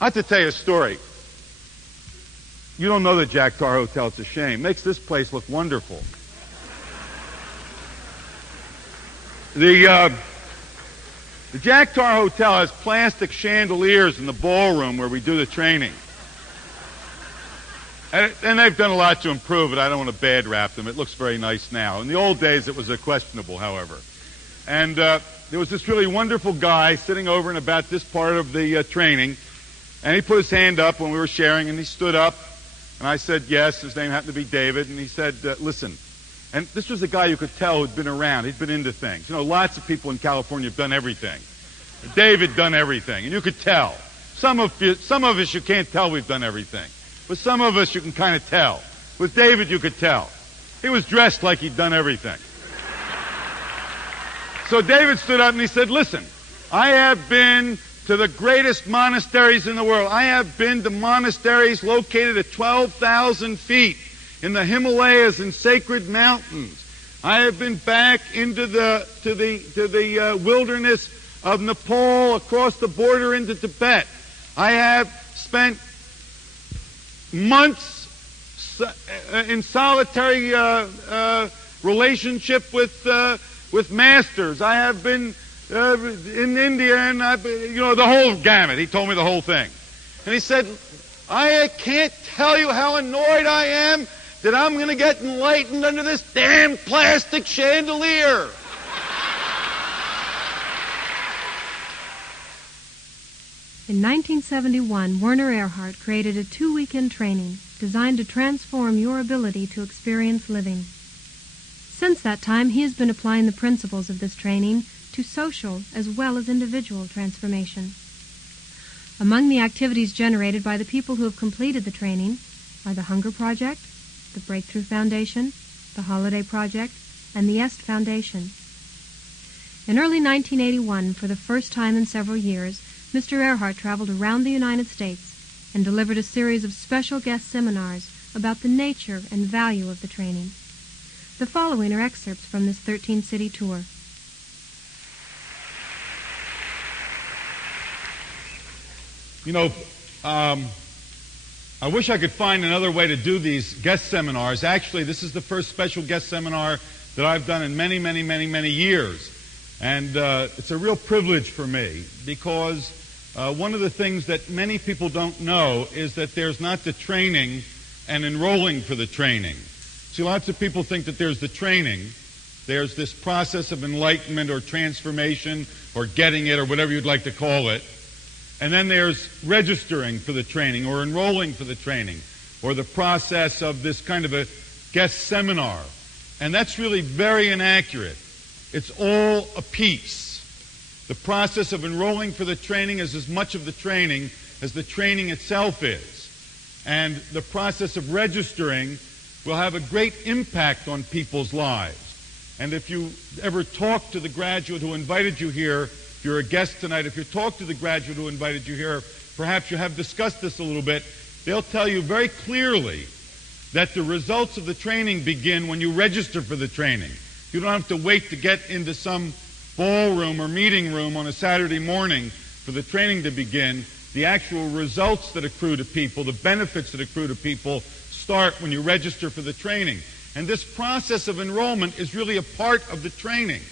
I have to tell you a story. You don't know the Jack Tar Hotel. It's a shame. Makes this place look wonderful. The Jack Tar Hotel has plastic chandeliers in the ballroom where we do the training. And they've done a lot to improve it. I don't want to bad rap them. It looks very nice now. In the old days, it was questionable, however. And there was this really wonderful guy sitting over in about this part of the training, and he put his hand up when we were sharing, and he stood up, and I said yes. His name happened to be David, and he said, listen. And this was a guy you could tell who'd been around. He'd been into things. You know, lots of people in California have done everything. David done everything, and you could tell. Some of us you can't tell we've done everything. But some of us you can kind of tell. With David you could tell. He was dressed like he'd done everything. So David stood up and he said, listen, I have been to the greatest monasteries in the world. I have been to monasteries located at 12,000 feet in the Himalayas and sacred mountains. I have been back into the wilderness of Nepal, across the border into Tibet. I have spent months in solitary relationship with masters. I have been in India, and the whole gamut. He told me the whole thing. And he said, I can't tell you how annoyed I am that I'm going to get enlightened under this damn plastic chandelier. In 1971, Werner Erhard created a 2-weekend training designed to transform your ability to experience living. Since that time, he has been applying the principles of this training to social as well as individual transformation. Among the activities generated by the people who have completed the training are the Hunger Project, the Breakthrough Foundation, the Holiday Project, and the EST Foundation. In early 1981, for the first time in several years, Mr. Erhard traveled around the United States and delivered a series of special guest seminars about the nature and value of the training. The following are excerpts from this 13-city tour. You know, I wish I could find another way to do these guest seminars. Actually, this is the first special guest seminar that I've done in many, many, many, many years. And it's a real privilege for me because one of the things that many people don't know is that there's not the training and enrolling for the training. See, lots of people think that there's the training. There's this process of enlightenment or transformation or getting it or whatever you'd like to call it. And then there's registering for the training or enrolling for the training or the process of this kind of a guest seminar. And that's really very inaccurate. It's all a piece. The process of enrolling for the training is as much of the training as the training itself is. And the process of registering will have a great impact on people's lives. And if you ever talk to the graduate who invited you here, if you're a guest tonight, if you talk to the graduate who invited you here, perhaps you have discussed this a little bit, they'll tell you very clearly that the results of the training begin when you register for the training. You don't have to wait to get into some ballroom or meeting room on a Saturday morning for the training to begin. The actual results that accrue to people, the benefits that accrue to people, start when you register for the training. And this process of enrollment is really a part of the training.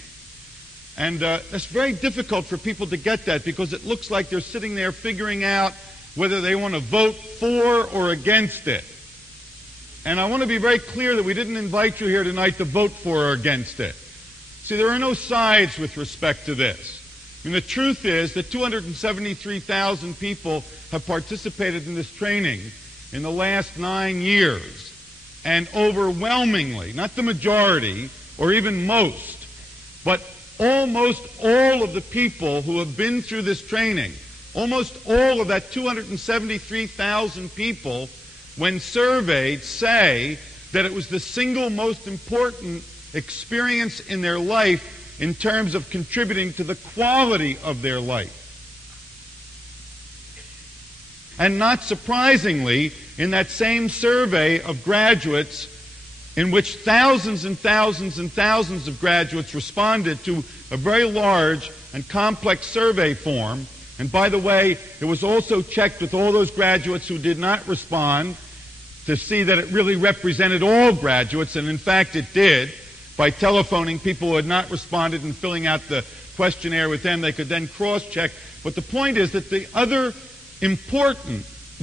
And it's very difficult for people to get that because it looks like they're sitting there figuring out whether they want to vote for or against it. And I want to be very clear that we didn't invite you here tonight to vote for or against it. See, there are no sides with respect to this. I mean, the truth is that 273,000 people have participated in this training in the last 9 years. And overwhelmingly, not the majority or even most, but almost all of the people who have been through this training, almost all of that 273,000 people, when surveyed, say that it was the single most important experience in their life in terms of contributing to the quality of their life. And not surprisingly, in that same survey of graduates, in which thousands and thousands and thousands of graduates responded to a very large and complex survey form, And by the way, it was also checked with all those graduates who did not respond to see that it really represented all graduates, and in fact it did. By telephoning people who had not responded and filling out the questionnaire with them, they could then cross-check. But the point is that the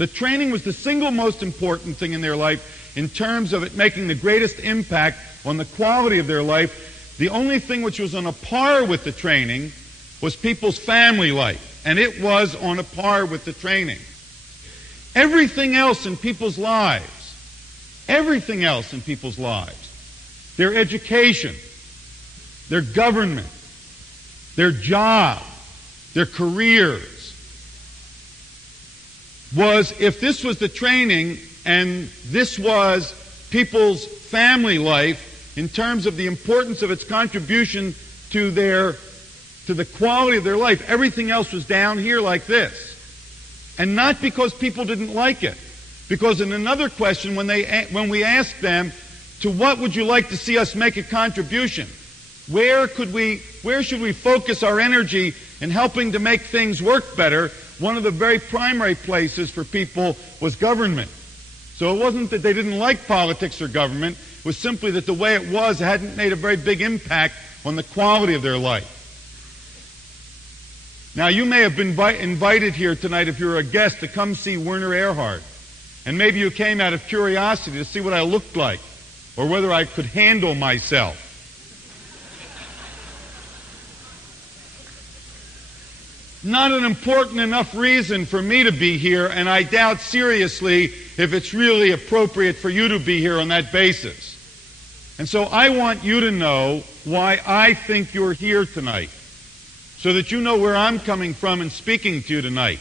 training was the single most important thing in their life in terms of it making the greatest impact on the quality of their life. The only thing which was on a par with the training was people's family life, and it was on a par with the training. Everything else in people's lives, their education, their government, their job, their careers, was, if this was the training and this was people's family life in terms of the importance of its contribution to the quality of their life, everything else was down here like this. And not because people didn't like it. Because in another question, when we asked them, to what would you like to see us make a contribution? Where should we focus our energy in helping to make things work better? One of the very primary places for people was government. So it wasn't that they didn't like politics or government. It was simply that the way it was hadn't made a very big impact on the quality of their life. Now, you may have been invited here tonight, if you're a guest, to come see Werner Erhard. And maybe you came out of curiosity to see what I looked like, or whether I could handle myself. Not an important enough reason for me to be here, and I doubt seriously if it's really appropriate for you to be here on that basis. And so I want you to know why I think you're here tonight, so that you know where I'm coming from in speaking to you tonight.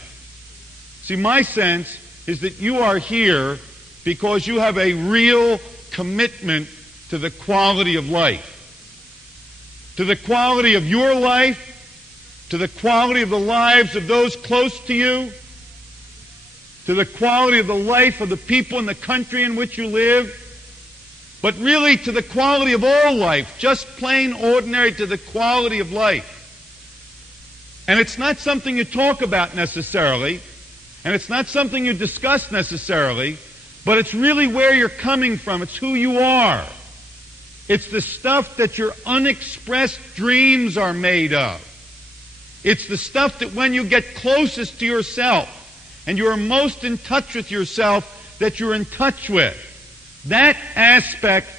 See, my sense is that you are here because you have a real commitment to the quality of life, to the quality of your life, to the quality of the lives of those close to you, to the quality of the life of the people in the country in which you live, but really to the quality of all life, just plain ordinary to the quality of life. And it's not something you talk about necessarily, and it's not something you discuss necessarily, but it's really where you're coming from. It's who you are. It's the stuff that your unexpressed dreams are made of. It's the stuff that when you get closest to yourself and you are most in touch with yourself, that you're in touch with. That aspect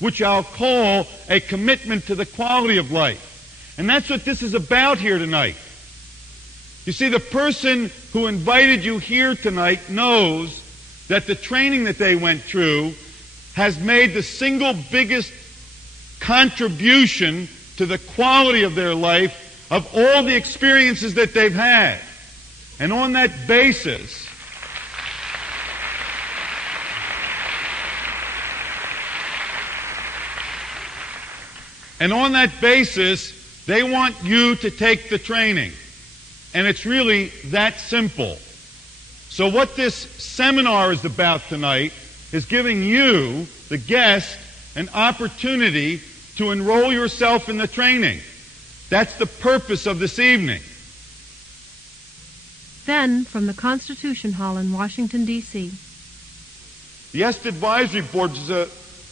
which I'll call a commitment to the quality of life. And that's what this is about here tonight. You see, the person who invited you here tonight knows that the training that they went through has made the single biggest contribution to the quality of their life of all the experiences that they've had. And on that basis, they want you to take the training. And it's really that simple. So what this seminar is about tonight is giving you, the guest, an opportunity to enroll yourself in the training. That's the purpose of this evening. Then, from the Constitution Hall in Washington, D.C. The EST Advisory Board is a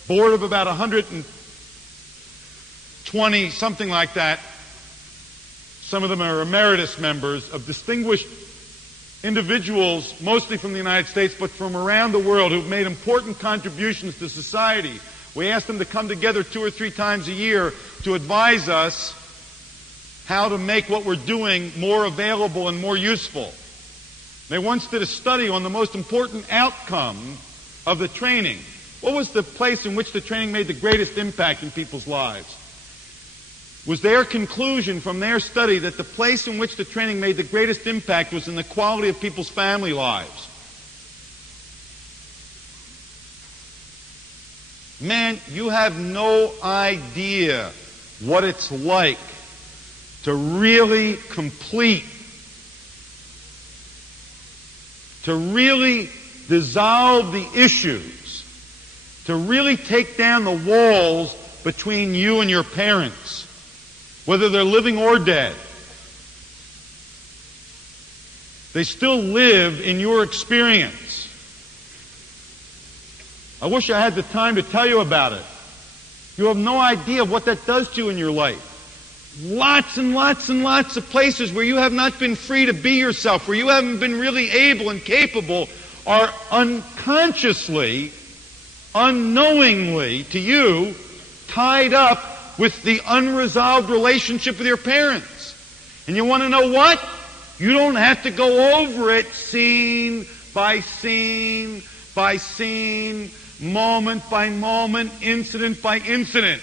board of about 120, something like that. Some of them are emeritus members of distinguished individuals, mostly from the United States, but from around the world, who've made important contributions to society. We ask them to come together 2 or 3 times a year to advise us how to make what we're doing more available and more useful. They once did a study on the most important outcome of the training. What was the place in which the training made the greatest impact in people's lives? Was their conclusion from their study that the place in which the training made the greatest impact was in the quality of people's family lives. Man, you have no idea what it's like to really complete, to really dissolve the issues, to really take down the walls between you and your parents, whether they're living or dead. They still live in your experience. I wish I had the time to tell you about it. You have no idea what that does to you in your life. Lots and lots and lots of places where you have not been free to be yourself, where you haven't been really able and capable, are unconsciously, unknowingly to you, tied up with the unresolved relationship with your parents. And you want to know what? You don't have to go over it scene by scene by scene, moment by moment, incident by incident.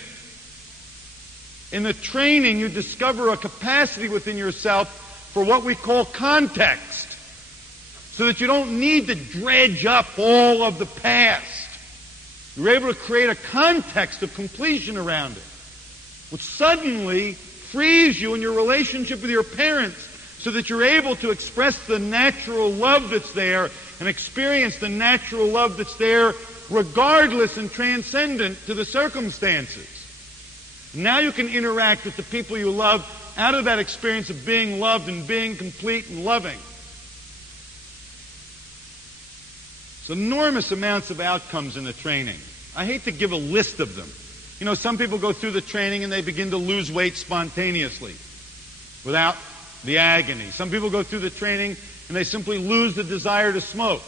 In the training, you discover a capacity within yourself for what we call context, so that you don't need to dredge up all of the past. You're able to create a context of completion around it, which suddenly frees you in your relationship with your parents, so that you're able to express the natural love that's there and experience the natural love that's there regardless and transcendent to the circumstances. Now you can interact with the people you love out of that experience of being loved and being complete and loving. There's enormous amounts of outcomes in the training. I hate to give a list of them. You know, some people go through the training and they begin to lose weight spontaneously without the agony. Some people go through the training and they simply lose the desire to smoke.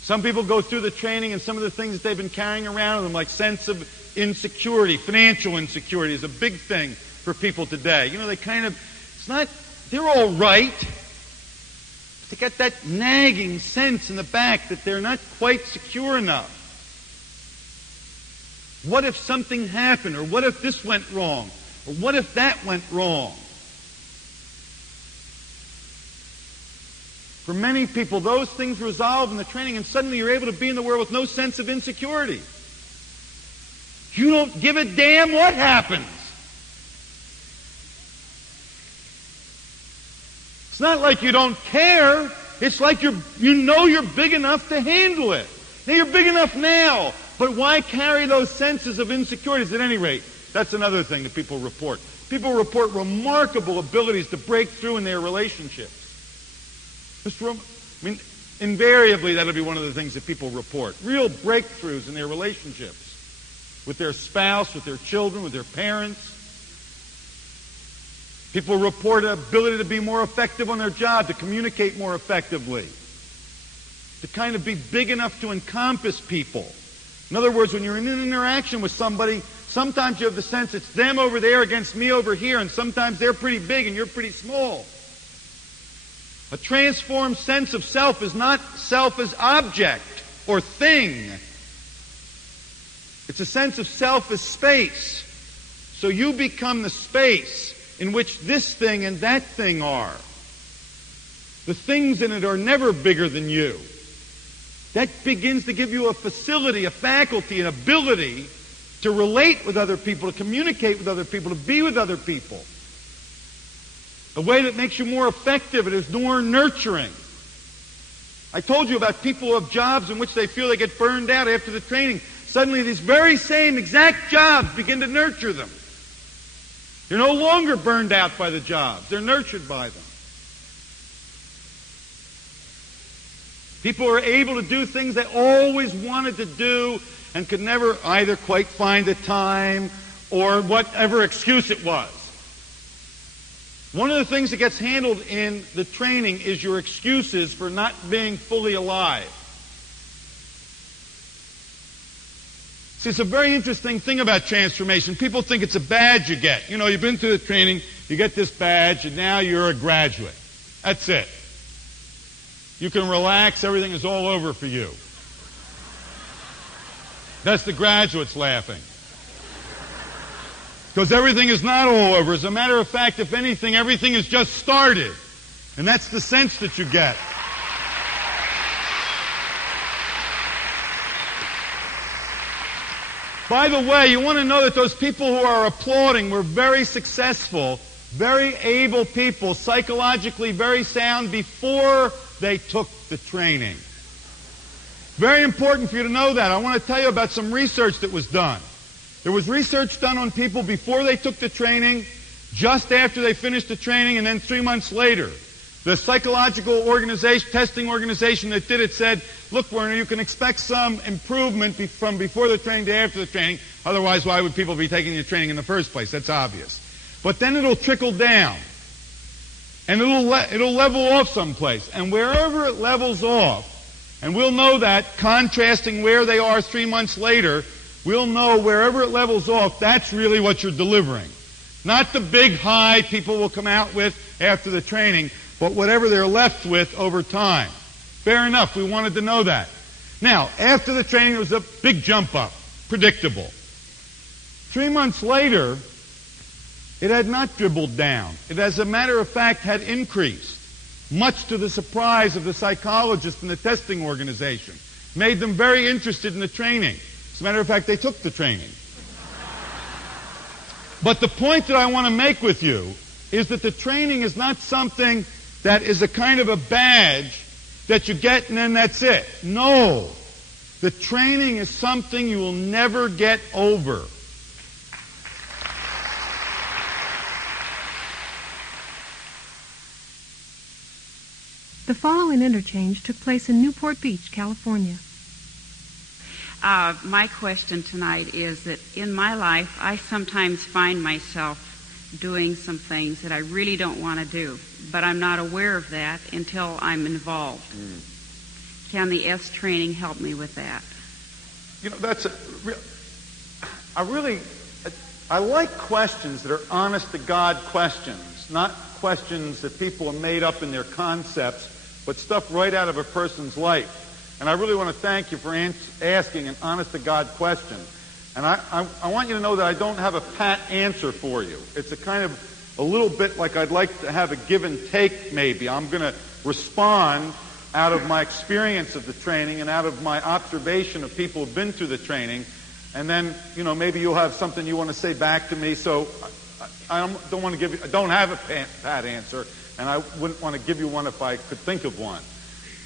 Some people go through the training and some of the things that they've been carrying around with them, like sense of insecurity, financial insecurity is a big thing for people today. You know, they kind of, it's not, they're all right. They get that nagging sense in the back that they're not quite secure enough. What if something happened? Or what if this went wrong? Or what if that went wrong? For many people, those things resolve in the training, and suddenly you're able to be in the world with no sense of insecurity. You don't give a damn what happens. It's not like you don't care. It's like you know you're big enough to handle it. Now, you're big enough now, but why carry those senses of insecurities? At any rate, that's another thing that people report. People report remarkable abilities to break through in their relationships. Invariably, that'll be one of the things that people report. Real breakthroughs in their relationships with their spouse, with their children, with their parents. People report an ability to be more effective on their job, to communicate more effectively, to kind of be big enough to encompass people. In other words, when you're in an interaction with somebody, sometimes you have the sense it's them over there against me over here, and sometimes they're pretty big and you're pretty small. A transformed sense of self is not self as object or thing. It's a sense of self as space. So you become the space in which this thing and that thing are. The things in it are never bigger than you. That begins to give you a facility, a faculty, an ability to relate with other people, to communicate with other people, to be with other people. A way that makes you more effective. It is more nurturing. I told you about people who have jobs in which they feel they get burned out after the training. Suddenly these very same exact jobs begin to nurture them. They're no longer burned out by the jobs. They're nurtured by them. People are able to do things they always wanted to do and could never either quite find the time or whatever excuse it was. One of the things that gets handled in the training is your excuses for not being fully alive. See, it's a very interesting thing about transformation. People think it's a badge you get. You know, you've been through the training, you get this badge, and now you're a graduate. That's it. You can relax, everything is all over for you. That's the graduates laughing. Because everything is not all over. As a matter of fact, if anything, everything has just started. And that's the sense that you get. By the way, you want to know that those people who are applauding were very successful, very able people, psychologically very sound before they took the training. Very important for you to know that. I want to tell you about some research that was done. There was research done on people before they took the training, just after they finished the training, and then 3 months later. The psychological organization, testing organization that did it said, look, Werner, you can expect some improvement from before the training to after the training. Otherwise, why would people be taking the training in the first place? That's obvious. But then it'll trickle down. And it'll level off someplace. And wherever it levels off, and we'll know that, contrasting where they are 3 months later, we'll know wherever it levels off, that's really what you're delivering. Not the big high people will come out with after the training, but whatever they're left with over time. Fair enough, we wanted to know that. Now, after the training, there was a big jump up, predictable. 3 months later, it had not dribbled down. It, as a matter of fact, had increased, much to the surprise of the psychologists and the testing organization. Made them very interested in the training. As a matter of fact, they took the training. But the point that I want to make with you is that the training is not something that is a kind of a badge that you get and then that's it. No. The training is something you will never get over. The following interchange took place in Newport Beach, California. My question tonight is that in my life, I sometimes find myself doing some things that I really don't want to do, but I'm not aware of that until I'm involved. Can the EST training help me with that? You know, I like questions that are honest-to-God questions, not questions that people have made up in their concepts, but stuff right out of a person's life. And I really want to thank you for asking an honest-to-God question. And I want you to know that I don't have a pat answer for you. It's a little bit like I'd like to have a give and take, maybe. I'm going to respond out of my experience of the training and out of my observation of people who've been through the training. And then, you know, maybe you'll have something you want to say back to me. So I don't have a pat answer, and I wouldn't want to give you one if I could think of one.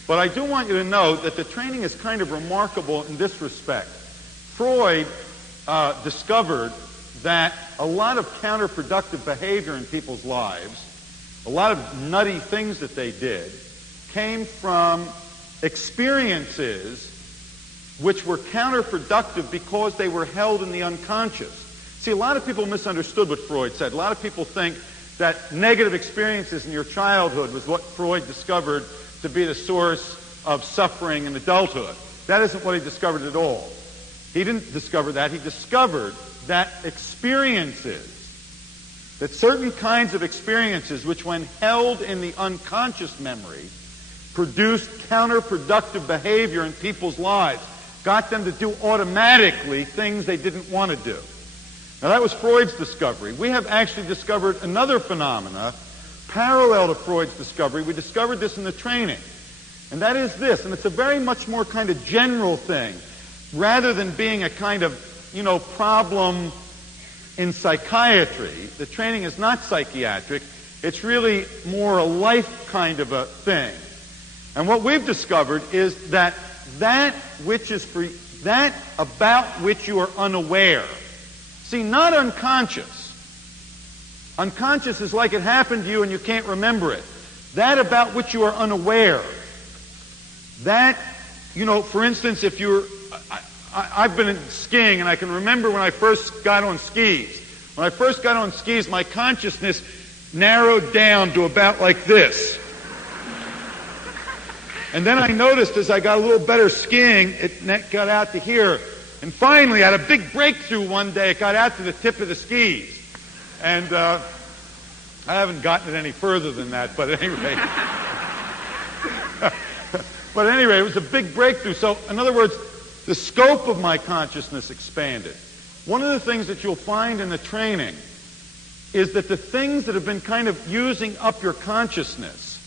But I do want you to know that the training is kind of remarkable in this respect. Freud discovered that a lot of counterproductive behavior in people's lives, a lot of nutty things that they did, came from experiences which were counterproductive because they were held in the unconscious. See, a lot of people misunderstood what Freud said. A lot of people think that negative experiences in your childhood was what Freud discovered to be the source of suffering in adulthood. That isn't what he discovered at all. He didn't discover that. He discovered that experiences, that certain kinds of experiences which when held in the unconscious memory produced counterproductive behavior in people's lives, got them to do automatically things they didn't want to do. Now that was Freud's discovery. We have actually discovered another phenomena parallel to Freud's discovery. We discovered this in the training. And that is this, and it's a very much more kind of general thing, rather than being a kind of, problem in psychiatry. The training is not psychiatric. It's really more a life kind of a thing. And what we've discovered is that that about which you are unaware. See, not unconscious. Unconscious is like it happened to you and you can't remember it. That about which you are unaware. That, for instance, if you're... I've been skiing, and I can remember when I first got on skis. When I first got on skis, my consciousness narrowed down to about like this. And then I noticed as I got a little better skiing, it got out to here. And finally, I had a big breakthrough one day. It got out to the tip of the skis. And I haven't gotten it any further than that, but at any rate. But anyway, it was a big breakthrough. So, in other words, the scope of my consciousness expanded. One of the things that you'll find in the training is that the things that have been kind of using up your consciousness,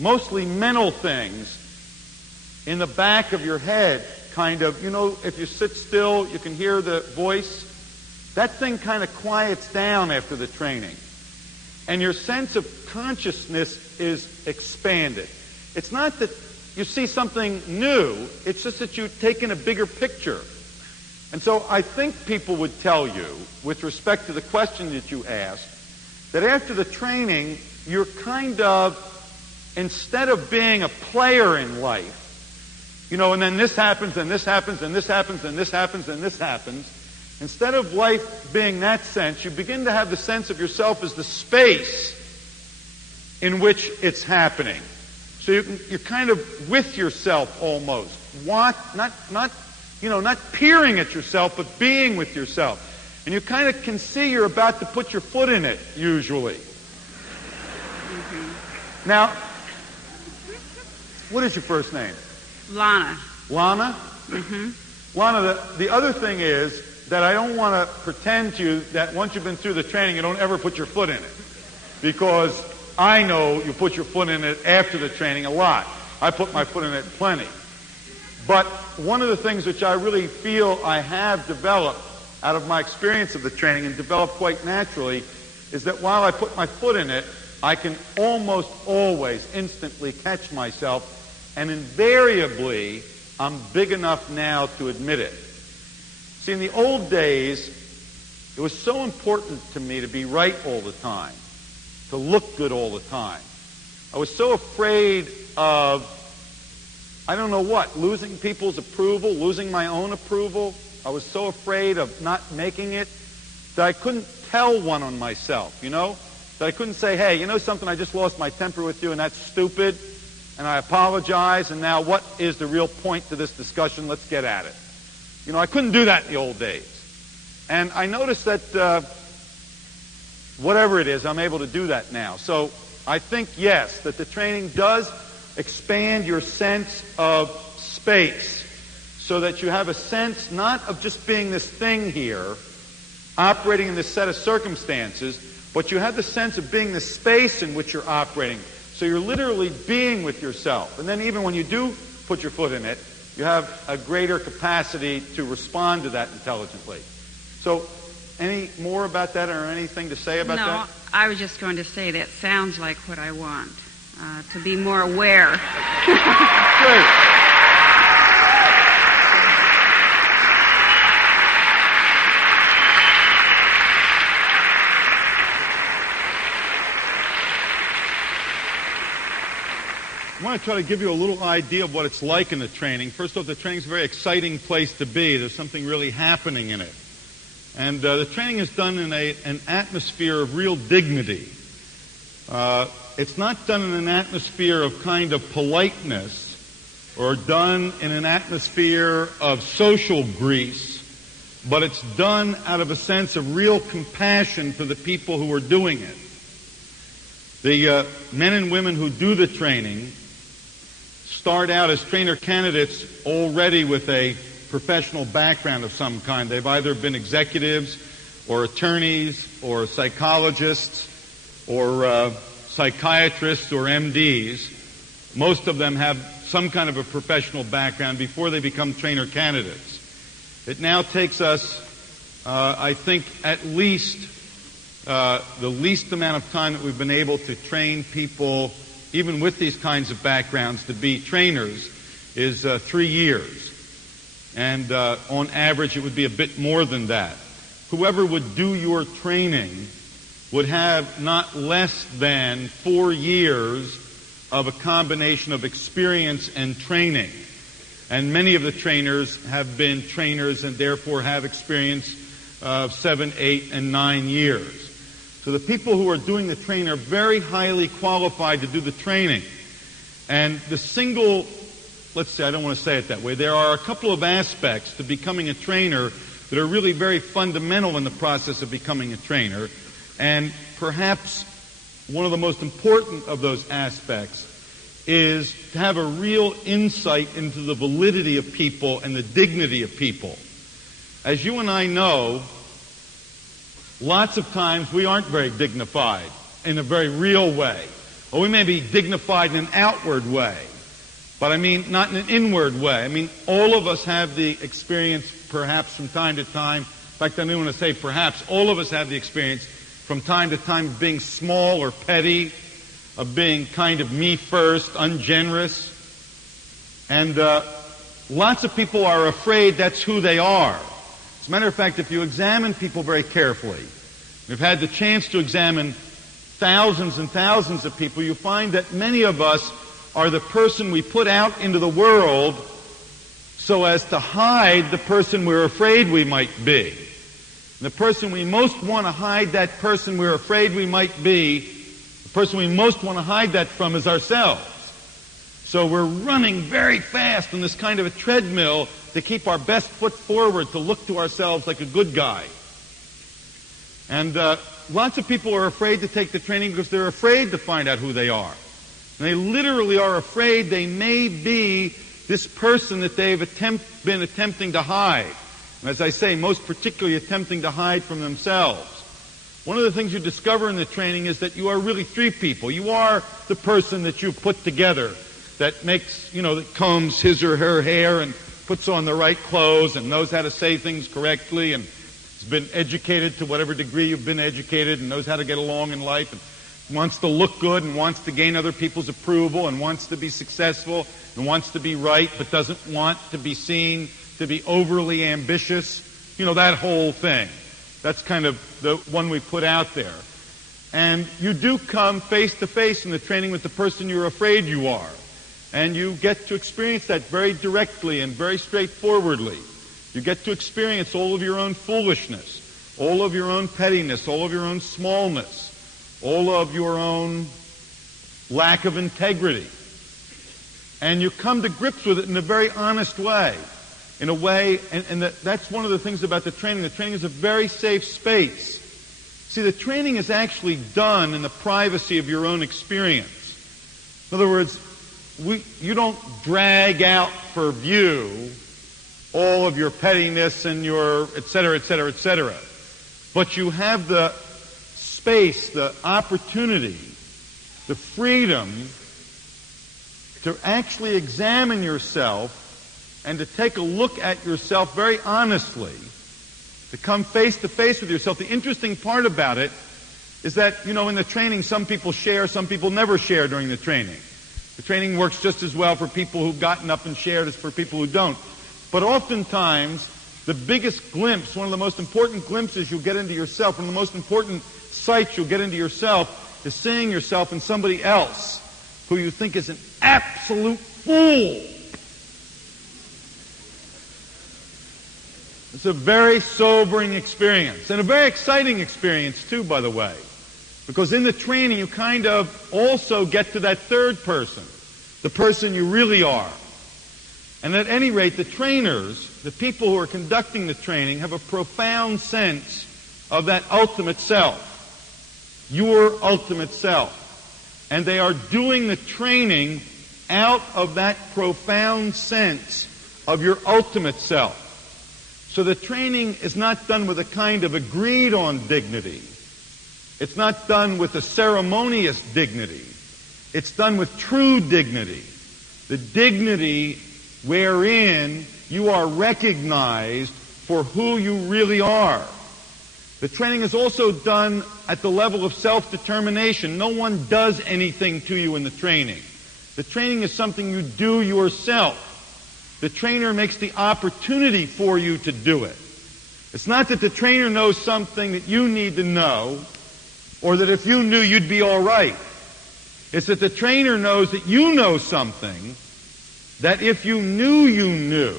mostly mental things, in the back of your head, kind of, if you sit still, you can hear the voice. That thing kind of quiets down after the training. And your sense of consciousness is expanded. It's not that you see something new, it's just that you've taken a bigger picture. And so I think people would tell you, with respect to the question that you asked, that after the training, you're kind of instead of being a player in life, and then this happens, and this happens, and this happens, and this happens, and this happens, instead of life being that sense, you begin to have the sense of yourself as the space in which it's happening. So you're kind of with yourself almost. Not peering at yourself, but being with yourself. And you kind of can see you're about to put your foot in it, usually. Mm-hmm. Now, what is your first name? Lana. Lana? Mm-hmm. Lana, the other thing is that I don't want to pretend to you that once you've been through the training, you don't ever put your foot in it. Because I know you put your foot in it after the training a lot. I put my foot in it plenty. But one of the things which I really feel I have developed out of my experience of the training, and developed quite naturally, is that while I put my foot in it, I can almost always instantly catch myself, and invariably I'm big enough now to admit it. See, in the old days, it was so important to me to be right all the time, to look good all the time. I was so afraid of, I don't know what, losing people's approval, losing my own approval. I was so afraid of not making it that I couldn't tell one on myself, that I couldn't say, hey, you know something, I just lost my temper with you and that's stupid, and I apologize, and now what is the real point to this discussion? Let's get at it. I couldn't do that in the old days. And I noticed that whatever it is, I'm able to do that now. So I think, yes, that the training does expand your sense of space so that you have a sense not of just being this thing here, operating in this set of circumstances, but you have the sense of being the space in which you're operating. So you're literally being with yourself. And then even when you do put your foot in it, you have a greater capacity to respond to that intelligently. So any more about that or anything to say about that? No, I was just going to say that sounds like what I want, to be more aware. Great. I want to try to give you a little idea of what it's like in the training. First off, the training is a very exciting place to be. There's something really happening in it. And the training is done in an atmosphere of real dignity. It's not done in an atmosphere of kind of politeness or done in an atmosphere of social grease, but it's done out of a sense of real compassion for the people who are doing it. The men and women who do the training start out as trainer candidates already with a professional background of some kind. They've either been executives or attorneys or psychologists or psychiatrists or MDs. Most of them have some kind of a professional background before they become trainer candidates. It now takes us, I think, at least the least amount of time that we've been able to train people, even with these kinds of backgrounds, to be trainers is 3 years. And on average, it would be a bit more than that. Whoever would do your training would have not less than 4 years of a combination of experience and training. And many of the trainers have been trainers and therefore have experience of 7, 8, and 9 years. So the people who are doing the training are very highly qualified to do the training. And the single, let's say, I don't want to say it that way, there are a couple of aspects to becoming a trainer that are really very fundamental in the process of becoming a trainer. And perhaps one of the most important of those aspects is to have a real insight into the validity of people and the dignity of people. As you and I know, lots of times we aren't very dignified in a very real way. Or we may be dignified in an outward way, but I mean not in an inward way. I mean, all of us have the experience perhaps from time to time. In fact, I don't want to say perhaps. All of us have the experience from time to time of being small or petty, of being kind of me first, ungenerous. And lots of people are afraid that's who they are. As a matter of fact, if you examine people very carefully, we've had the chance to examine thousands and thousands of people, you find that many of us are the person we put out into the world so as to hide the person we're afraid we might be. And the person we most want to hide, that person we're afraid we might be, the person we most want to hide that from is ourselves. So we're running very fast on this kind of a treadmill to keep our best foot forward, to look to ourselves like a good guy. And lots of people are afraid to take the training because they're afraid to find out who they are. And they literally are afraid they may be this person that they've been attempting to hide. And as I say, most particularly attempting to hide from themselves. One of the things you discover in the training is that you are really three people. You are the person that you've put together, that makes, that combs his or her hair and puts on the right clothes and knows how to say things correctly and has been educated to whatever degree you've been educated and knows how to get along in life and wants to look good and wants to gain other people's approval and wants to be successful and wants to be right but doesn't want to be seen to be overly ambitious. That whole thing. That's kind of the one we put out there. And you do come face to face in the training with the person you're afraid you are. And you get to experience that very directly and very straightforwardly. You get to experience all of your own foolishness, all of your own pettiness, all of your own smallness, all of your own lack of integrity. And you come to grips with it in a very honest way. In a way, and that's one of the things about the training. The training is a very safe space. See, the training is actually done in the privacy of your own experience. In other words, you don't drag out for view all of your pettiness and your et cetera, et cetera, et cetera. But you have the space, the opportunity, the freedom to actually examine yourself and to take a look at yourself very honestly, to come face to face with yourself. The interesting part about it is that, in the training, some people share, some people never share during the training. The training works just as well for people who've gotten up and shared as for people who don't. But oftentimes, the biggest glimpse, one of the most important glimpses you'll get into yourself, one of the most important sights you'll get into yourself, is seeing yourself in somebody else who you think is an absolute fool. It's a very sobering experience, and a very exciting experience, too, by the way. Because in the training, you kind of also get to that third person, the person you really are. And at any rate, the trainers, the people who are conducting the training, have a profound sense of that ultimate self, your ultimate self. And they are doing the training out of that profound sense of your ultimate self. So the training is not done with a kind of agreed-on dignity. It's not done with a ceremonious dignity. It's done with true dignity. The dignity wherein you are recognized for who you really are. The training is also done at the level of self-determination. No one does anything to you in the training. The training is something you do yourself. The trainer makes the opportunity for you to do it. It's not that the trainer knows something that you need to know, or that if you knew you'd be all right. It's that the trainer knows that you know something that if you knew,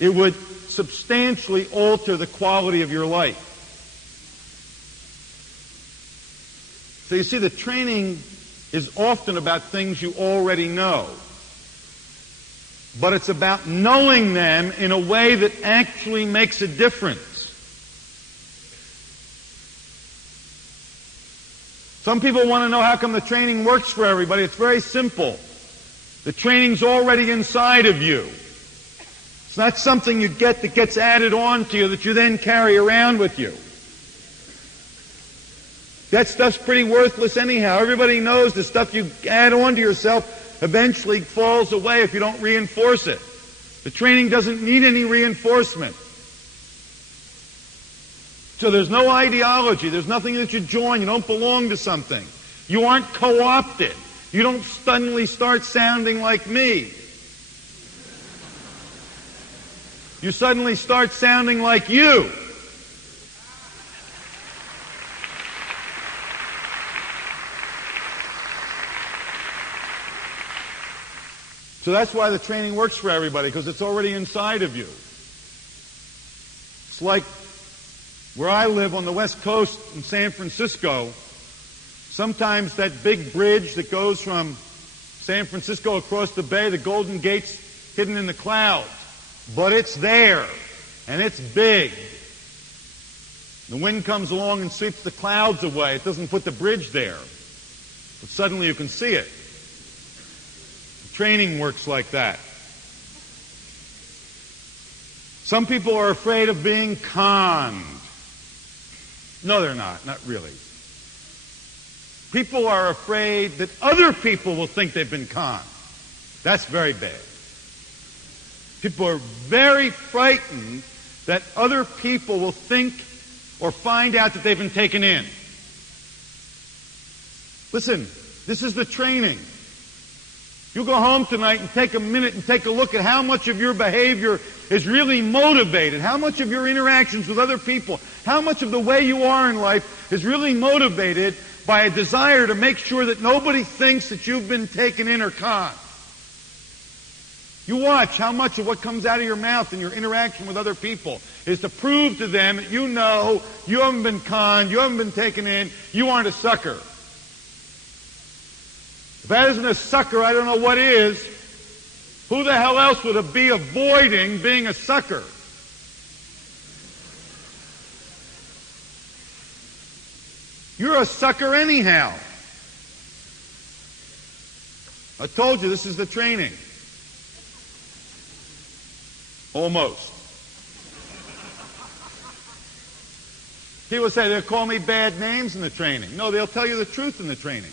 it would substantially alter the quality of your life. So you see, the training is often about things you already know. But it's about knowing them in a way that actually makes a difference. Some people want to know how come the training works for everybody. It's very simple. The training's already inside of you. It's not something you get that gets added on to you that you then carry around with you. That stuff's pretty worthless anyhow. Everybody knows the stuff you add on to yourself eventually falls away if you don't reinforce it. The training doesn't need any reinforcement. So there's no ideology. There's nothing that you join. You don't belong to something. You aren't co-opted. You don't suddenly start sounding like me. You suddenly start sounding like you. So that's why the training works for everybody, because it's already inside of you. It's like where I live on the West Coast in San Francisco, sometimes that big bridge that goes from San Francisco across the bay, the Golden Gate's hidden in the clouds. But it's there, and it's big. The wind comes along and sweeps the clouds away. It doesn't put the bridge there. But suddenly you can see it. Training works like that. Some people are afraid of being conned. No, they're not. Not really. People are afraid that other people will think they've been conned. That's very bad. People are very frightened that other people will think or find out that they've been taken in. Listen, this is the training. You go home tonight and take a minute and take a look at how much of your behavior is really motivated, how much of your interactions with other people, how much of the way you are in life is really motivated by a desire to make sure that nobody thinks that you've been taken in or conned. You watch how much of what comes out of your mouth in your interaction with other people is to prove to them that you know you haven't been conned, you haven't been taken in, you aren't a sucker. If that isn't a sucker, I don't know what is. Who the hell else would be avoiding being a sucker? You're a sucker anyhow. I told you this is the training. Almost. People say they'll call me bad names in the training. No, they'll tell you the truth in the training.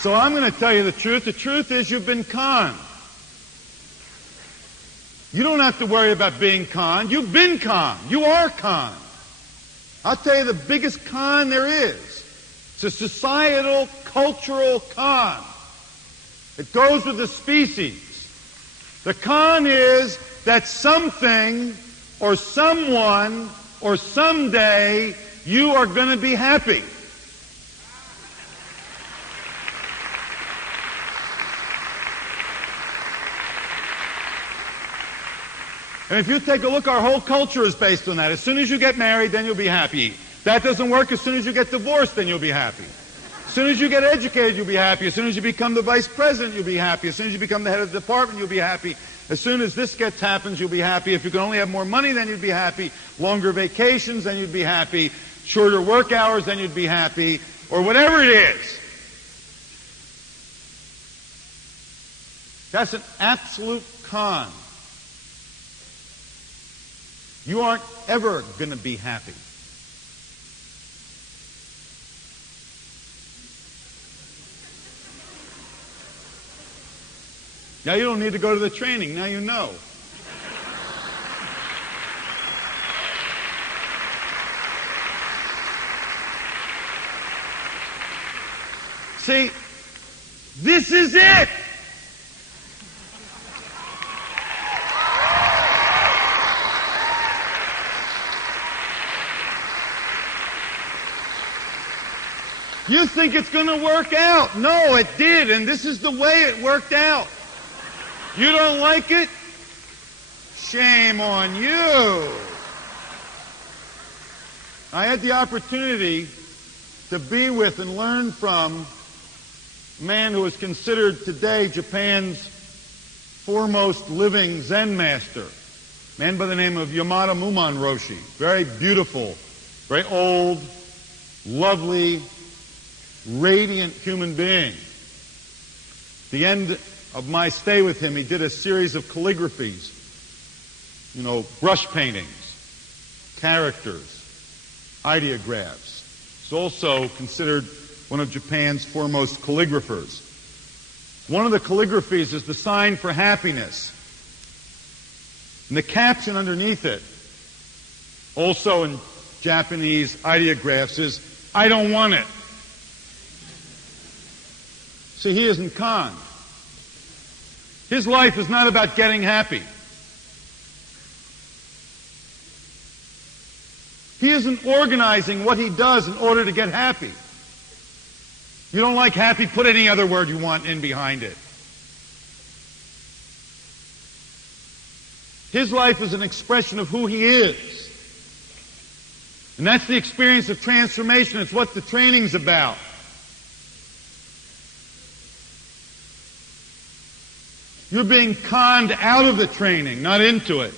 So I'm going to tell you the truth. The truth is you've been conned. You don't have to worry about being conned. You've been conned. You are conned. I'll tell you the biggest con there is. It's a societal, cultural con. It goes with the species. The con is that something or someone or someday you are going to be happy. And if you take a look, our whole culture is based on that. As soon as you get married, then you'll be happy. That doesn't work. As soon as you get divorced, then you'll be happy. As soon as you get educated, you'll be happy. As soon as you become the vice president, you'll be happy. As soon as you become the head of the department, you'll be happy. As soon as this happens, you'll be happy. If you can only have more money, then you'd be happy. Longer vacations, then you'd be happy. Shorter work hours, then you'd be happy. Or whatever it is. That's an absolute con. You aren't ever going to be happy. Now you don't need to go to the training. Now you know. See, this is it. You think it's going to work out. No, it did, and this is the way it worked out. You don't like it? Shame on you. I had the opportunity to be with and learn from a man who is considered today Japan's foremost living Zen master, a man by the name of Yamada Muman Roshi. Very beautiful, very old, lovely, radiant human being. At the end of my stay with him, he did a series of calligraphies, brush paintings, characters, ideographs. He's also considered one of Japan's foremost calligraphers. One of the calligraphies is the sign for happiness. And the caption underneath it, also in Japanese ideographs, is, "I don't want it." See, he isn't conned. His life is not about getting happy. He isn't organizing what he does in order to get happy. You don't like happy, put any other word you want in behind it. His life is an expression of who he is. And that's the experience of transformation. It's what the training's about. You're being conned out of the training, not into it.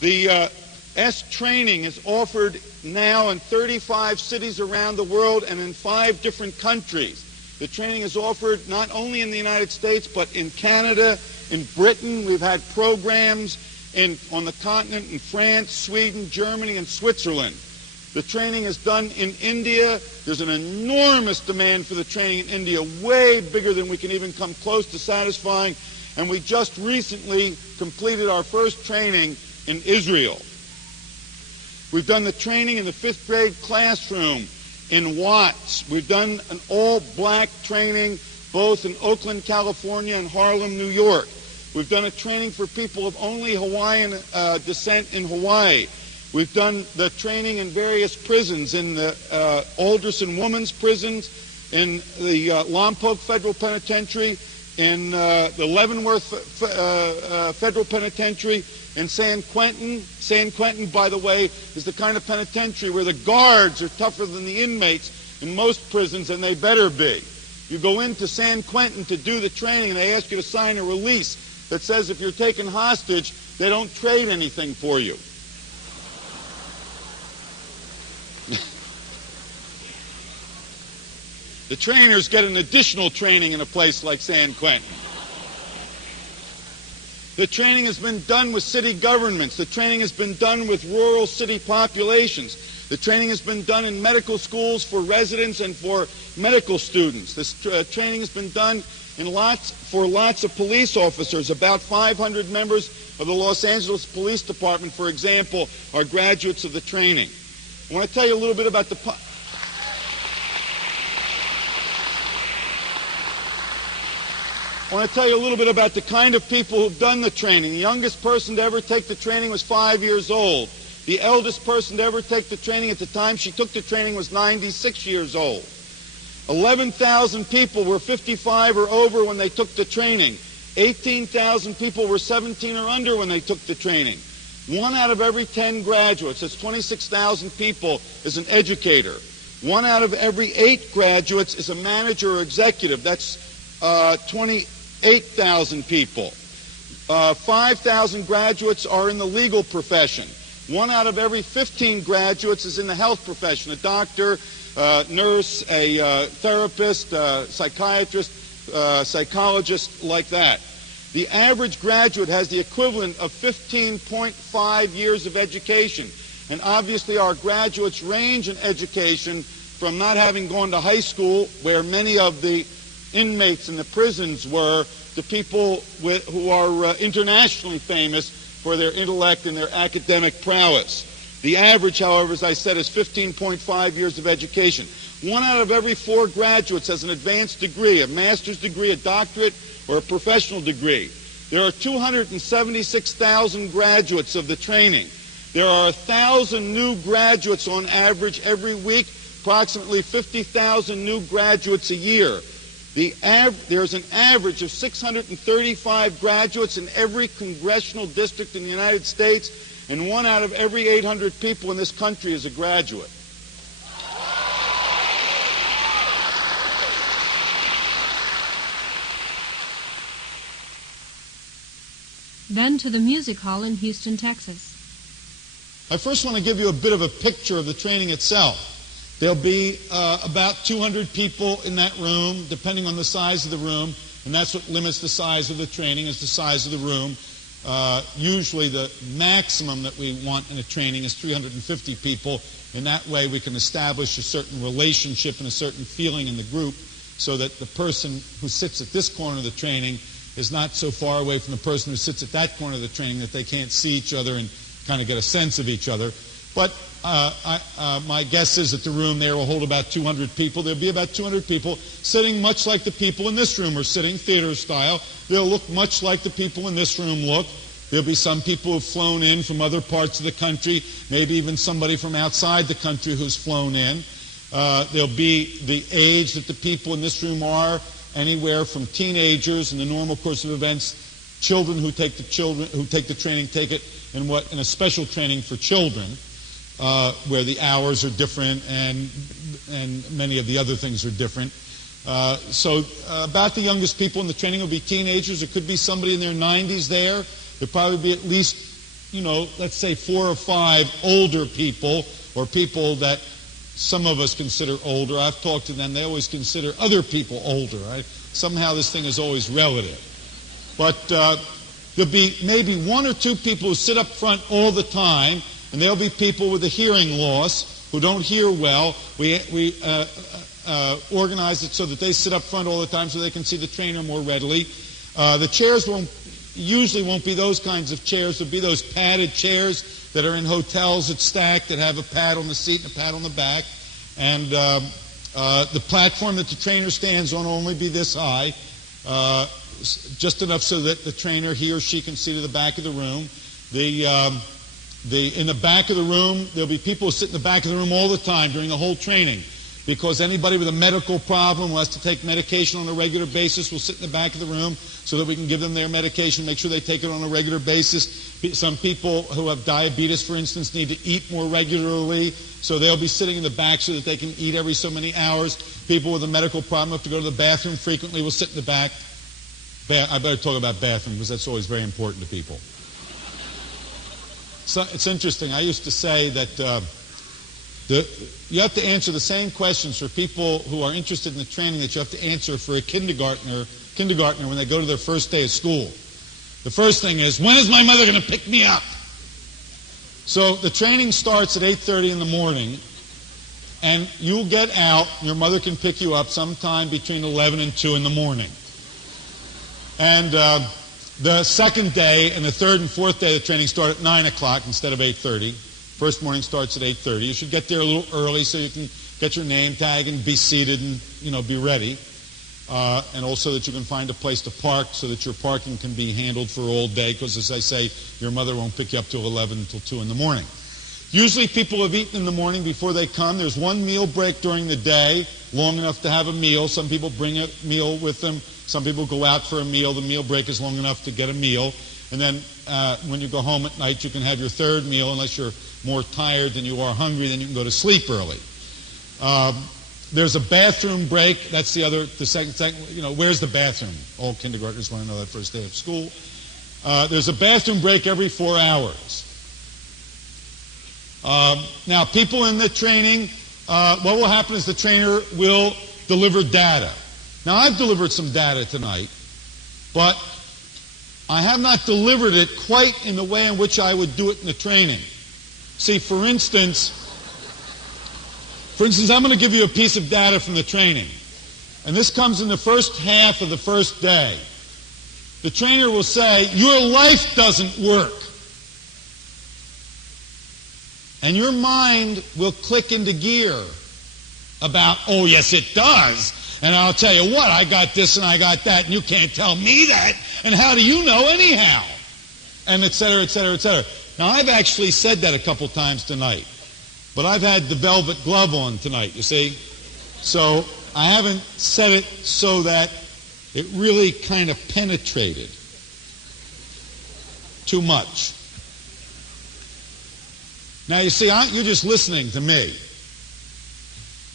The EST training is offered now in 35 cities around the world and in 5 different countries. The training is offered not only in the United States, but in Canada, in Britain. We've had programs on the continent in France, Sweden, Germany, and Switzerland. The training is done in India. There's an enormous demand for the training in India, way bigger than we can even come close to satisfying. And we just recently completed our first training in Israel. We've done the training in the 5th grade classroom in Watts. We've done an all-black training both in Oakland, California and Harlem, New York. We've done a training for people of only Hawaiian descent in Hawaii. We've done the training in various prisons, in the Alderson Women's Prisons, in the Lompoc Federal Penitentiary, in the Leavenworth Federal Penitentiary, in San Quentin. San Quentin, by the way, is the kind of penitentiary where the guards are tougher than the inmates in most prisons, and they better be. You go into San Quentin to do the training, and they ask you to sign a release that says if you're taken hostage, they don't trade anything for you. The trainers get an additional training in a place like San Quentin. The training has been done with city governments. The training has been done with rural city populations. The training has been done in medical schools for residents and for medical students. This training has been done for lots of police officers. About 500 members of the Los Angeles Police Department, for example, are graduates of the training. I want to tell you a little bit about the... I want to tell you a little bit about the kind of people who've done the training. The youngest person to ever take the training was 5 years old. The eldest person to ever take the training at the time she took the training was 96 years old. 11,000 people were 55 or over when they took the training. 18,000 people were 17 or under when they took the training. 1 out of every 10 graduates, that's 26,000 people, is an educator. 1 out of every 8 graduates is a manager or executive. That's 28,000 people. 5,000 graduates are in the legal profession. 1 out of every 15 graduates is in the health profession, a doctor, nurse, a therapist, psychiatrist, psychologist, like that. The average graduate has the equivalent of 15.5 years of education. And obviously our graduates range in education from not having gone to high school, where many of the inmates in the prisons were, to people who are internationally famous for their intellect and their academic prowess. The average, however, as I said, is 15.5 years of education. 1 out of every 4 graduates has an advanced degree, a master's degree, a doctorate, or a professional degree. There are 276,000 graduates of the training. There are 1,000 new graduates on average every week, approximately 50,000 new graduates a year. There's an average of 635 graduates in every congressional district in the United States, and 1 out of every 800 people in this country is a graduate. Then to the music hall in Houston, Texas. I first want to give you a bit of a picture of the training itself. There'll be about 200 people in that room, depending on the size of the room, and that's what limits the size of the training, is the size of the room. Usually the maximum that we want in a training is 350 people. In that way we can establish a certain relationship and a certain feeling in the group, so that the person who sits at this corner of the training is not so far away from the person who sits at that corner of the training that they can't see each other and kind of get a sense of each other. But my guess is that the room there will hold about 200 people. There'll be about 200 people sitting much like the people in this room are sitting, theater style. They'll look much like the people in this room look. There'll be some people who've flown in from other parts of the country, maybe even somebody from outside the country who's flown in. There'll be the age that the people in this room are, anywhere from teenagers in the normal course of events, children who take the training take it in a special training for children, where the hours are different and many of the other things are different. So about the youngest people in the training will be teenagers. There could be somebody in their 90s there. There'll probably be at least, let's say 4 or 5 older people, or people that some of us consider older. I've talked to them. They always consider other people older. Right? Somehow this thing is always relative. But there'll be maybe 1 or 2 people who sit up front all the time, and there'll be people with a hearing loss who don't hear well. We organize it so that they sit up front all the time so they can see the trainer more readily. The chairs usually won't be those kinds of chairs. There'll be those padded chairs that are in hotels that stack, that have a pad on the seat and a pad on the back. And the platform that the trainer stands on will only be this high, just enough so that the trainer, he or she, can see to the back of the room. In the back of the room, there'll be people who sit in the back of the room all the time during the whole training, because anybody with a medical problem who has to take medication on a regular basis will sit in the back of the room so that we can give them their medication, make sure they take it on a regular basis. Some people who have diabetes, for instance, need to eat more regularly, so they'll be sitting in the back so that they can eat every so many hours. People with a medical problem have to go to the bathroom frequently will sit in the back. I better talk about bathroom because that's always very important to people. So it's interesting. I used to say that you have to answer the same questions for people who are interested in the training that you have to answer for a kindergartner when they go to their first day of school. The first thing is, when is my mother going to pick me up? So the training starts at 8:30 in the morning, and you'll get out. Your mother can pick you up sometime between 11 and 2 in the morning. And the second day and the third and fourth day of the training start at 9 o'clock instead of 8:30. First morning starts at 8:30. You should get there a little early so you can get your name tag and be seated and be ready. And also that you can find a place to park so that your parking can be handled for all day, because, as I say, your mother won't pick you up till 11 until 2 in the morning. Usually people have eaten in the morning before they come. There's 1 meal break during the day, long enough to have a meal. Some people bring a meal with them. Some people go out for a meal. The meal break is long enough to get a meal. And then when you go home at night, you can have your third meal. Unless you're more tired than you are hungry, then you can go to sleep early. There's a bathroom break. That's the second, where's the bathroom? All kindergartners want to know that first day of school. There's a bathroom break every 4 hours. Now, people in the training, what will happen is the trainer will deliver data. Now, I've delivered some data tonight, but I have not delivered it quite in the way in which I would do it in the training. See, for instance, I'm going to give you a piece of data from the training. And this comes in the first half of the first day. The trainer will say, your life doesn't work. And your mind will click into gear about, oh, yes, it does. And I'll tell you what, I got this and I got that, and you can't tell me that. And how do you know anyhow? And et cetera, et cetera, et cetera. Now, I've actually said that a couple times tonight. But I've had the velvet glove on tonight, you see? So I haven't said it so that it really kind of penetrated too much. Now, you see, you're just listening to me.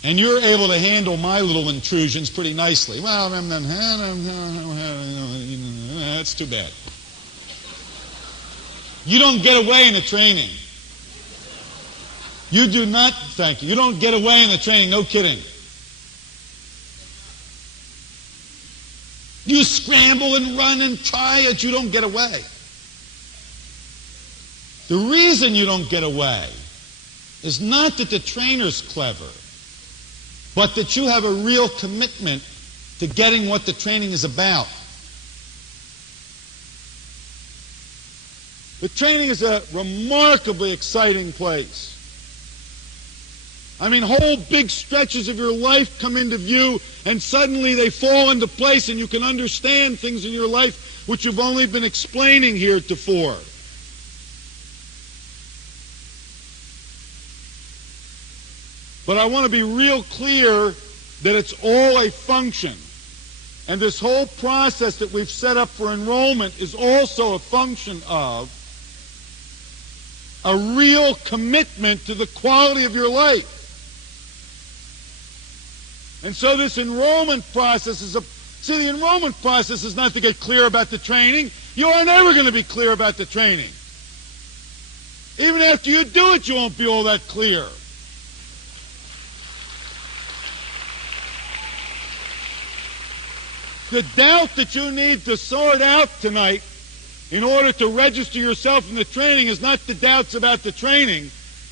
And you're able to handle my little intrusions pretty nicely. Well, that's too bad. You don't get away in the training. You do not, thank you. You don't get away in the training, no kidding. You scramble and run and try it, you don't get away. The reason you don't get away is not that the trainer's clever, but that you have a real commitment to getting what the training is about. The training is a remarkably exciting place. I mean, whole big stretches of your life come into view, and suddenly they fall into place, and you can understand things in your life which you've only been explaining heretofore. But I want to be real clear that it's all a function. And this whole process that we've set up for enrollment is also a function of a real commitment to the quality of your life. And so this enrollment process is the enrollment process is not to get clear about the training. You are never going to be clear about the training. Even after you do it, you won't be all that clear. The doubt that you need to sort out tonight in order to register yourself in the training is not the doubts about the training.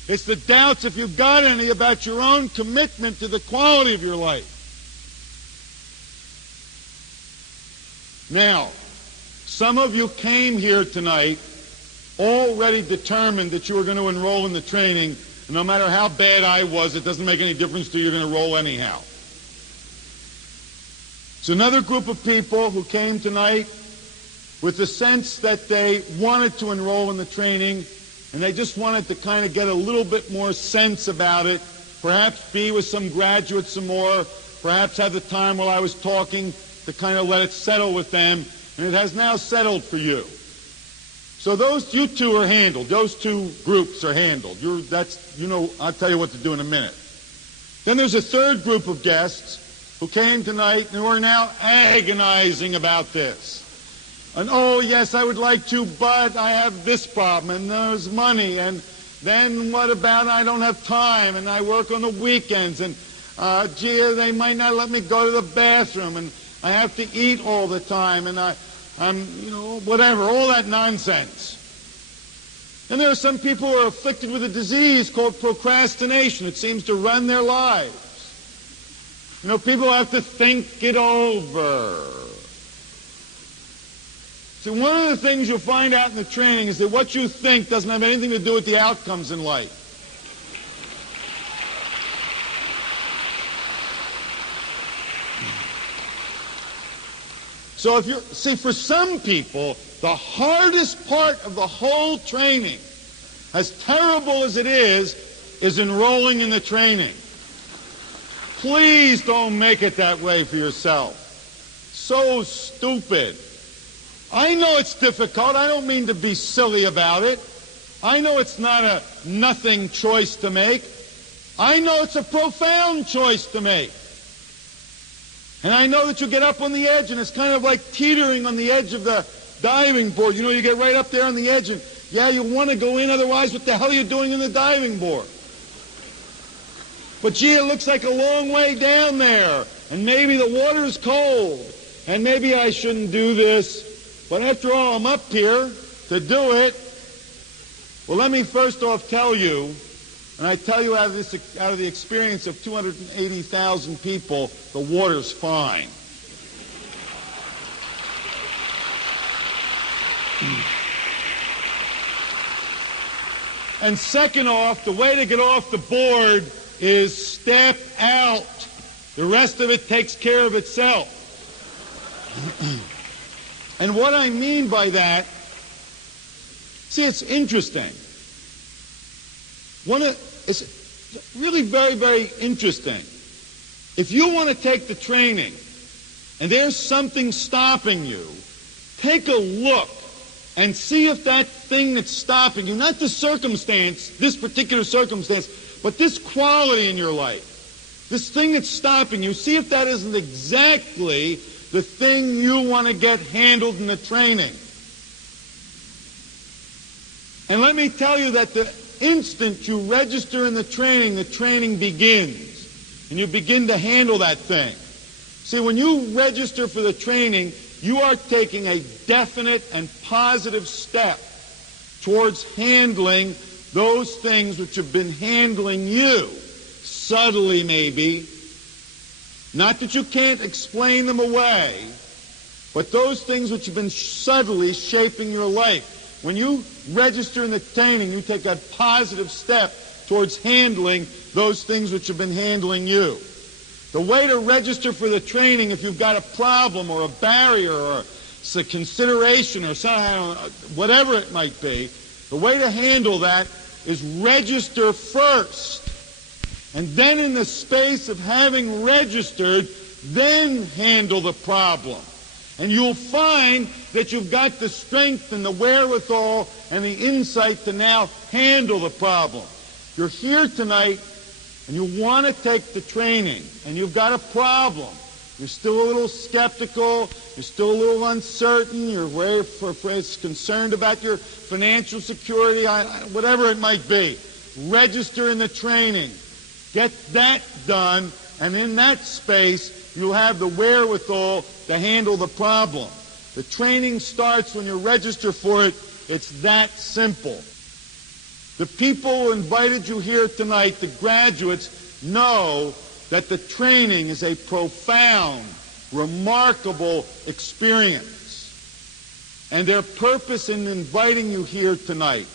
It's the doubts, if you've got any, about your own commitment to the quality of your life. Now, some of you came here tonight already determined that you were going to enroll in the training, and no matter how bad I was, it doesn't make any difference to you, you're going to enroll anyhow. It's another group of people who came tonight with the sense that they wanted to enroll in the training, and they just wanted to kind of get a little bit more sense about it, perhaps be with some graduates some more, perhaps have the time while I was talking to kind of let it settle with them, and it has now settled for you. So those, you two are handled. Those two groups are handled. I'll tell you what to do in a minute. Then there's a third group of guests who came tonight and who are now agonizing about this. And, oh, yes, I would like to, but I have this problem, and there's money, and then what about I don't have time, and I work on the weekends, and, gee, they might not let me go to the bathroom, and I have to eat all the time, and I'm, whatever, all that nonsense. And there are some people who are afflicted with a disease called procrastination. It seems to run their lives. People have to think it over. See, one of the things you'll find out in the training is that what you think doesn't have anything to do with the outcomes in life. So for some people, the hardest part of the whole training, as terrible as it is enrolling in the training. Please don't make it that way for yourself. So stupid. I know it's difficult. I don't mean to be silly about it. I know it's not a nothing choice to make. I know it's a profound choice to make. And I know that you get up on the edge, and it's kind of like teetering on the edge of the diving board. You get right up there on the edge, and yeah, you want to go in, otherwise what the hell are you doing in the diving board? But gee, it looks like a long way down there, and maybe the water is cold, and maybe I shouldn't do this. But after all, I'm up here to do it. Well, let me first off tell you, and I tell you out of the experience of 280,000 people, the water's fine. And second off, the way to get off the board is step out. The rest of it takes care of itself. And what I mean by that, see, it's interesting. It's really very, very interesting. If you want to take the training and there's something stopping you, take a look and see if that thing that's stopping you, not the circumstance, this particular circumstance, but this quality in your life, this thing that's stopping you, see if that isn't exactly the thing you want to get handled in the training. And let me tell you that the instant you register in the training begins. And you begin to handle that thing. See, when you register for the training, you are taking a definite and positive step towards handling those things which have been handling you, subtly maybe. Not that you can't explain them away, but those things which have been subtly shaping your life. When you register in the training, you take a positive step towards handling those things which have been handling you. The way to register for the training, if you've got a problem or a barrier or consideration or somehow, whatever it might be, the way to handle that is register first. And then in the space of having registered, then handle the problem. And you'll find that you've got the strength and the wherewithal and the insight to now handle the problem. You're here tonight and you want to take the training and you've got a problem. You're still a little skeptical, you're still a little uncertain, you're very concerned about your financial security, whatever it might be. Register in the training. Get that done, and in that space, you'll have the wherewithal to handle the problem. The training starts when you register for it. It's that simple. The people who invited you here tonight, the graduates, know that the training is a profound, remarkable experience. And their purpose in inviting you here tonight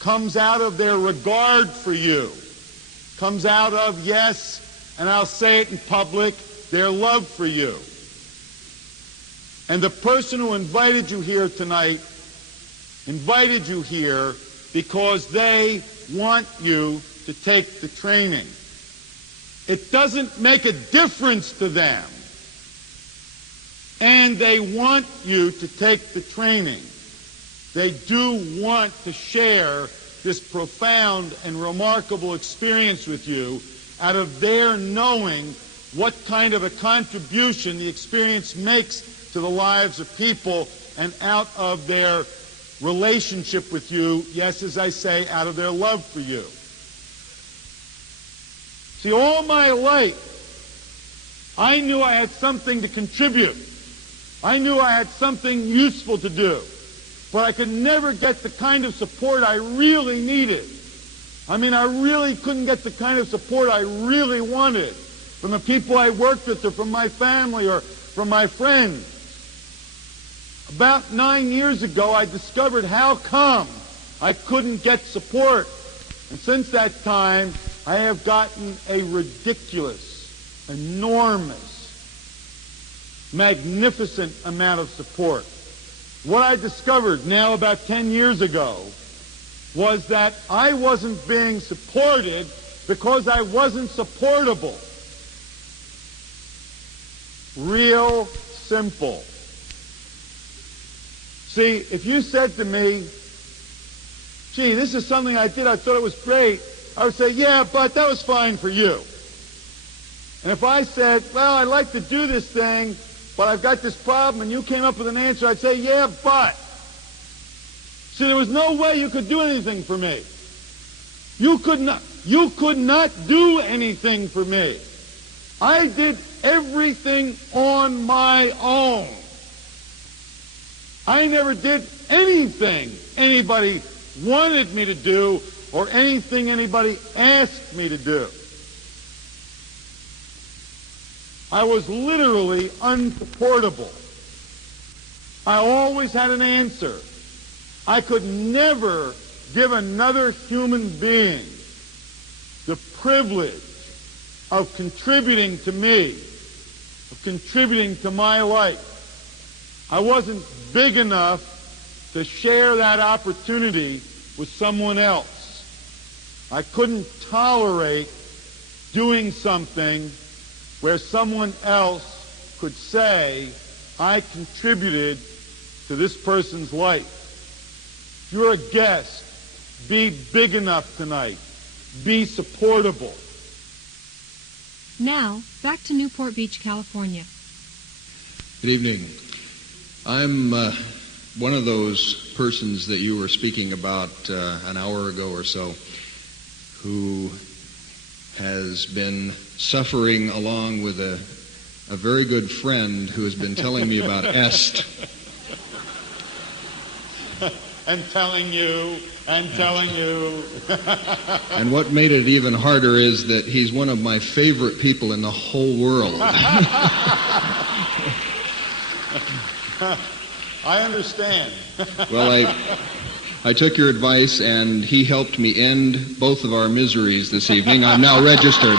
comes out of their regard for you, comes out of, yes, and I'll say it in public, their love for you. And the person who invited you here tonight invited you here because they want you to take the training. It doesn't make a difference to them. And they want you to take the training. They do want to share this profound and remarkable experience with you out of their knowing what kind of a contribution the experience makes to the lives of people and out of their relationship with you, yes, as I say, out of their love for you. See, all my life, I knew I had something to contribute. I knew I had something useful to do. But I could never get the kind of support I really needed. I mean, I really couldn't get the kind of support I really wanted from the people I worked with or from my family or from my friends. About 9 years ago, I discovered how come I couldn't get support. And since that time, I have gotten a ridiculous, enormous, magnificent amount of support. What I discovered now about 10 years ago was that I wasn't being supported because I wasn't supportable. Real simple. See, if you said to me, gee, this is something I did, I thought it was great, I would say, yeah, but that was fine for you. And if I said, well, I'd like to do this thing, but I've got this problem, and you came up with an answer, I'd say, yeah, but. See, there was no way you could do anything for me. You could not do anything for me. I did everything on my own. I never did anything anybody wanted me to do or anything anybody asked me to do. I was literally unsupportable. I always had an answer. I could never give another human being the privilege of contributing to me, of contributing to my life. I wasn't big enough to share that opportunity with someone else. I couldn't tolerate doing something where someone else could say, I contributed to this person's life. If you're a guest, be big enough tonight. Be supportable. Now, back to Newport Beach, California. Good evening. I'm one of those persons that you were speaking about an hour ago or so who has been suffering along with a very good friend who has been telling me about EST. And telling you. And what made it even harder is that he's one of my favorite people in the whole world. I understand. Well, I took your advice, and he helped me end both of our miseries this evening. I'm now registered.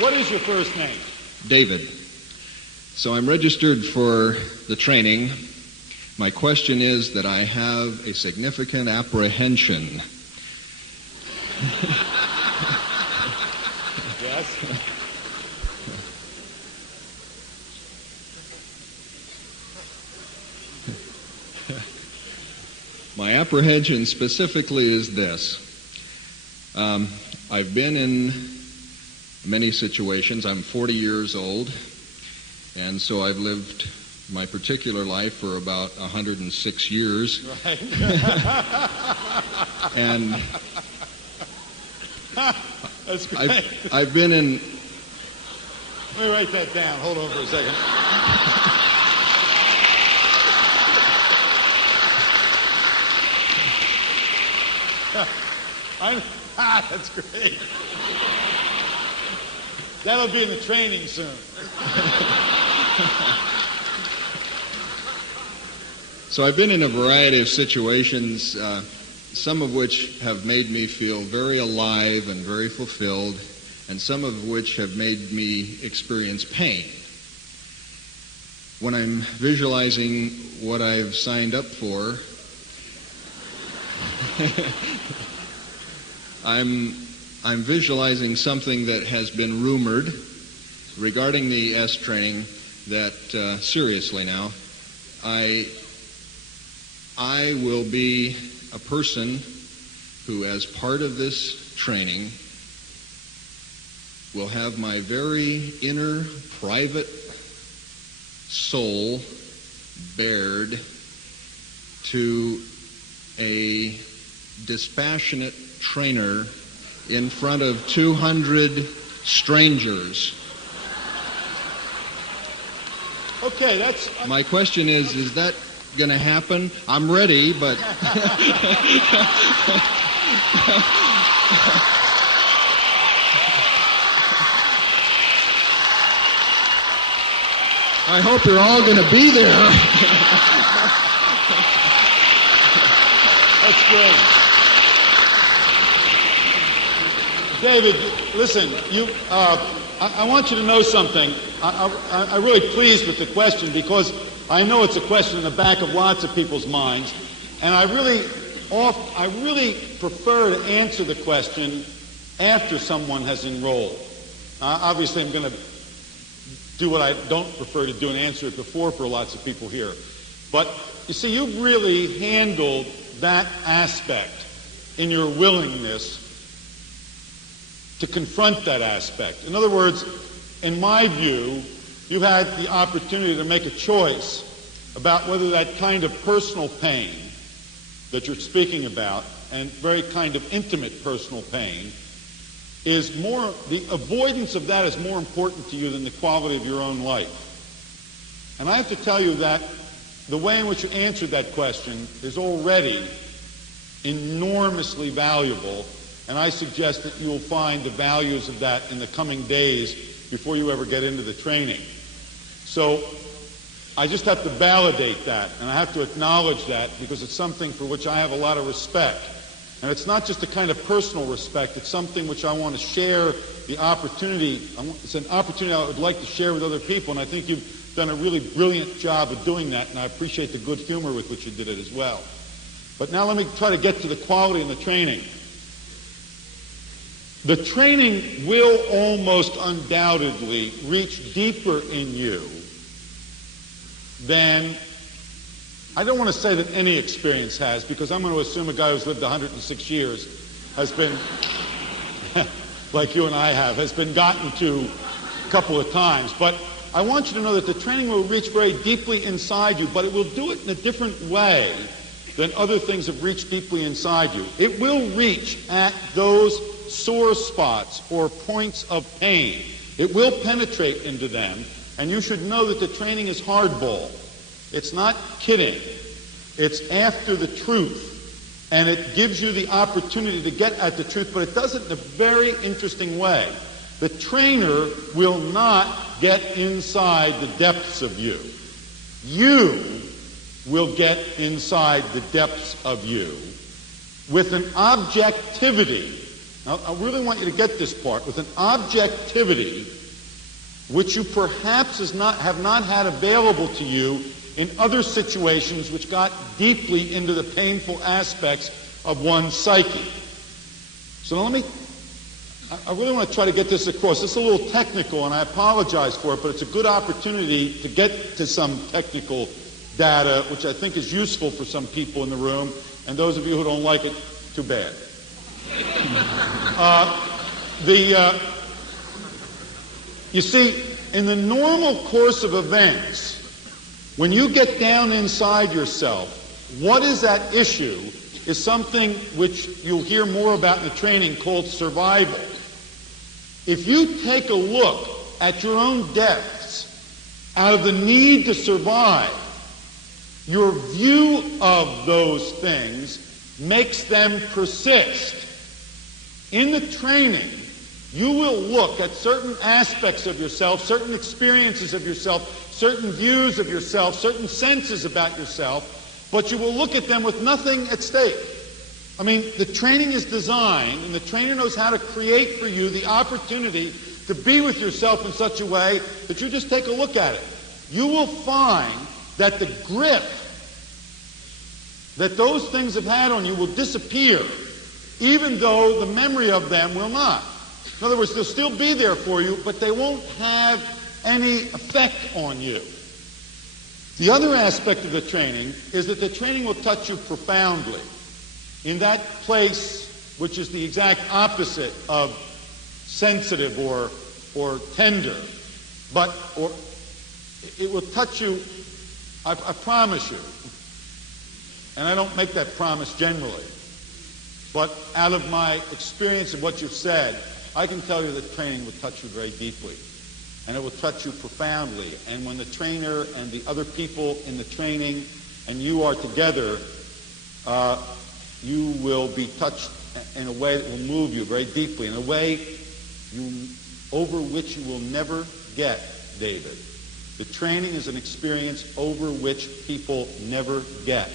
What is your first name? David. So I'm registered for the training. My question is that I have a significant apprehension. Yes. My apprehension specifically is this. I've been in many situations. I'm 40 years old, and so I've lived my particular life for about 106 years. Right. And That's great. I've been in... Let me write that down. Hold on for a second. That's great. That'll be in the training soon. So I've been in a variety of situations, some of which have made me feel very alive and very fulfilled, and some of which have made me experience pain. When I'm visualizing what I've signed up for, I'm visualizing something that has been rumored regarding the EST training that, seriously now, I will be a person who, as part of this training, will have my very inner private soul bared to a dispassionate trainer in front of 200 strangers. Okay, that's... My question is that going to happen? I'm ready, but... I hope you're all going to be there. That's great. David, listen, I want you to know something. I'm really pleased with the question because I know it's a question in the back of lots of people's minds, and I really prefer to answer the question after someone has enrolled. Obviously, I'm going to do what I don't prefer to do and answer it before for lots of people here. But you see, you really handled that aspect in your willingness to confront that aspect. In other words, in my view, you had the opportunity to make a choice about whether that kind of personal pain that you're speaking about, and very kind of intimate personal pain, is more, the avoidance of that is more important to you than the quality of your own life. And I have to tell you that the way in which you answered that question is already enormously valuable, and I suggest that you will find the values of that in the coming days before you ever get into the training. So I just have to validate that, and I have to acknowledge that because it's something for which I have a lot of respect. And it's not just a kind of personal respect, it's something which I want to share the opportunity, it's an opportunity I would like to share with other people, and I think you've done a really brilliant job of doing that, and I appreciate the good humor with which you did it as well. But now let me try to get to the quality in the training. The training will almost undoubtedly reach deeper in you than, I don't want to say that any experience has, because I'm going to assume a guy who's lived 106 years has been, like you and I have, has been gotten to a couple of times. But I want you to know that the training will reach very deeply inside you, but it will do it in a different way than other things have reached deeply inside you. It will reach at those sore spots or points of pain. It will penetrate into them, and you should know that the training is hardball. It's not kidding. It's after the truth, and it gives you the opportunity to get at the truth, but it does it in a very interesting way. The trainer will not get inside the depths of you. You will get inside the depths of you with an objectivity. I really want you to get this part, with an objectivity which you perhaps have not had available to you in other situations which got deeply into the painful aspects of one's psyche. So now I really want to try to get this across. It's a little technical, and I apologize for it, but it's a good opportunity to get to some technical data, which I think is useful for some people in the room, and those of you who don't like it, too bad. You see, in the normal course of events, when you get down inside yourself, what is at issue is something which you'll hear more about in the training called survival. If you take a look at your own depths out of the need to survive, your view of those things makes them persist. In the training, you will look at certain aspects of yourself, certain experiences of yourself, certain views of yourself, certain senses about yourself, but you will look at them with nothing at stake. I mean, the training is designed, and the trainer knows how to create for you the opportunity to be with yourself in such a way that you just take a look at it. You will find that the grip that those things have had on you will disappear, even though the memory of them will not. In other words, they'll still be there for you, but they won't have any effect on you. The other aspect of the training is that the training will touch you profoundly in that place which is the exact opposite of sensitive or tender, but it will touch you, I promise you, and I don't make that promise generally, but out of my experience of what you've said, I can tell you that training will touch you very deeply, and it will touch you profoundly. And when the trainer and the other people in the training and you are together, you will be touched in a way that will move you very deeply, in a way over which you will never get, David. The training is an experience over which people never get.